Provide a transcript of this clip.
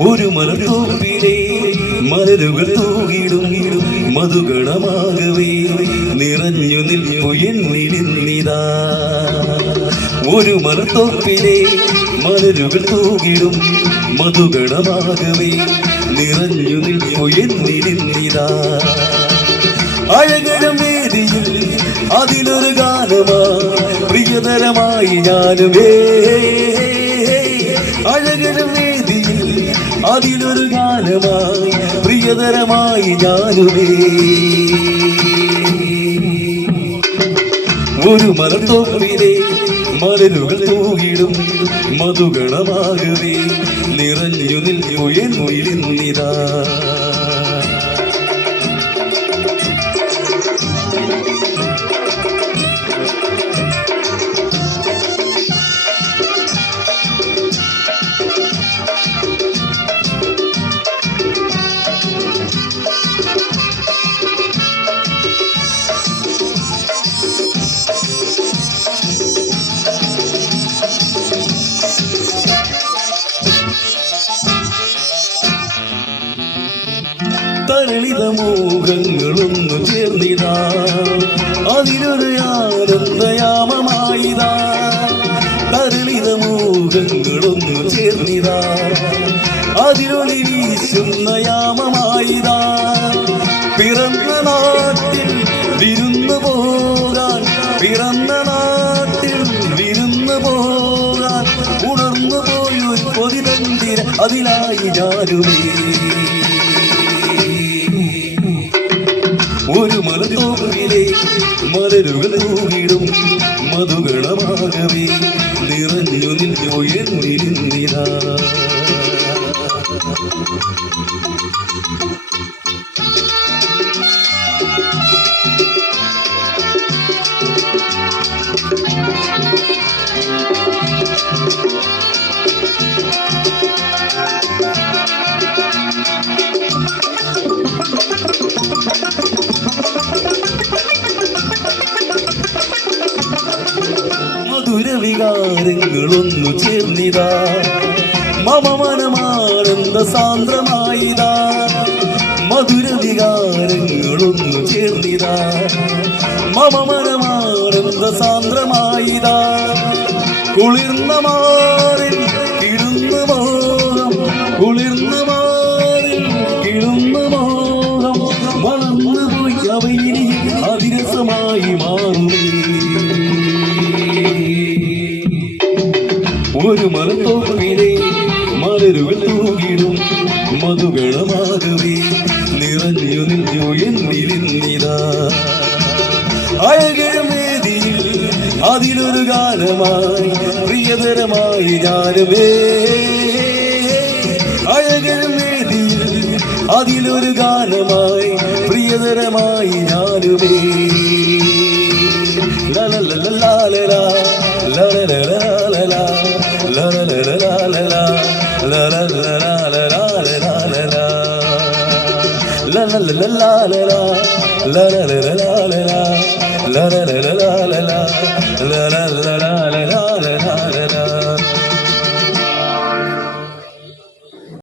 ഒരു മലർത്തോപ്പിലെ മലരുകൾ തൂകിടും മധുഗണമാകവേ നിറഞ്ഞു നിൽപ്പു എന്നിലിന്നിതാ. ഒരു മലർത്തോപ്പിലെ മലരുകൾ തൂകിടും മധുഗണമാകവേ നിറഞ്ഞു നിൽപ്പു എന്നിലിന്നിതാ. അഴകരം വേദിയിൽ അതിലൊരു ഗാനമാ പ്രിയതരമായി ഞാനുമേ. അഴകരം വേദിയിൽ അതിലൊരു ഗാനമായി പ്രിയതരമായി ഞാനുമേ. ഒരു മലർത്തോപ്പിലെ മലരുകൾ തൂകിടും മധുഗണമാകവേ നിറഞ്ഞു നിൽക്കു എന്നിലിന്നിതാ. തരളിതമോഹങ്ങളൊന്നു ചേർന്നിതാ അതിലൊരു ആനന്ദയാമമായിതാ. തരളിതമോഹങ്ങളൊന്നു ചേർന്നിതാ അതിലൊളി വീശുന്ന യാമമായിതാ. പിറന്ന നാട്ടിൽ വിരുന്നു പോകാൻ പിറന്ന നാട്ടിൽ വിരുന്നു പോകാൻ ഉണർന്നു പോയൊരു പൊതിതന്തിര അതിലായി ഞാനുമേ. ഒരു മലർത്തോപ്പിലെ മലരുകൾ തൂകിടും മധുഗണമാകവേ നിറഞ്ഞു നിൽക്കു എന്നിലിന്നിതാ. മധുരവികാരങ്ങളൊന്നു ചേർന്നിതാ മമ മനമാനന്ദ സാന്ദ്രമായിതാ. മധുരവികാരങ്ങളൊന്നു ചേർന്നിതാ മമ മനമാനന്ദ സാന്ദ്രമായിതാ. കുളിർന്ന മാറിൽ കിടുന്ന മോഹം കുളിർന്ന മാറിൽ കിടുന്ന മോഹം വളർന്നു പോയി അവയിനി അതിരസമായി മാറുമേ. ഒരു മലർത്തോപ്പിലെ മലരുകൾ തൂകിടും മധുഗണമാകവേ നിറഞ്ഞു നിൽക്കു എന്നിലിന്നിതാ. അഴകരം വേദിയിൽ അതിലൊരു ഗാനമായി പ്രിയതരമായി ഞാനുമേ. അഴകരം വേദിയിൽ അതിലൊരു ഗാനമായി പ്രിയതരമായി ഞാനുമേ. ലലലലലാലലാ ലലലലലാലലാ ലലലലലാലലാ ലലലലലാലലാലലാ ലലലലലാലലാ ലലലലലാലലാ ലലലലലാലലാ ലലലലലാലലാ.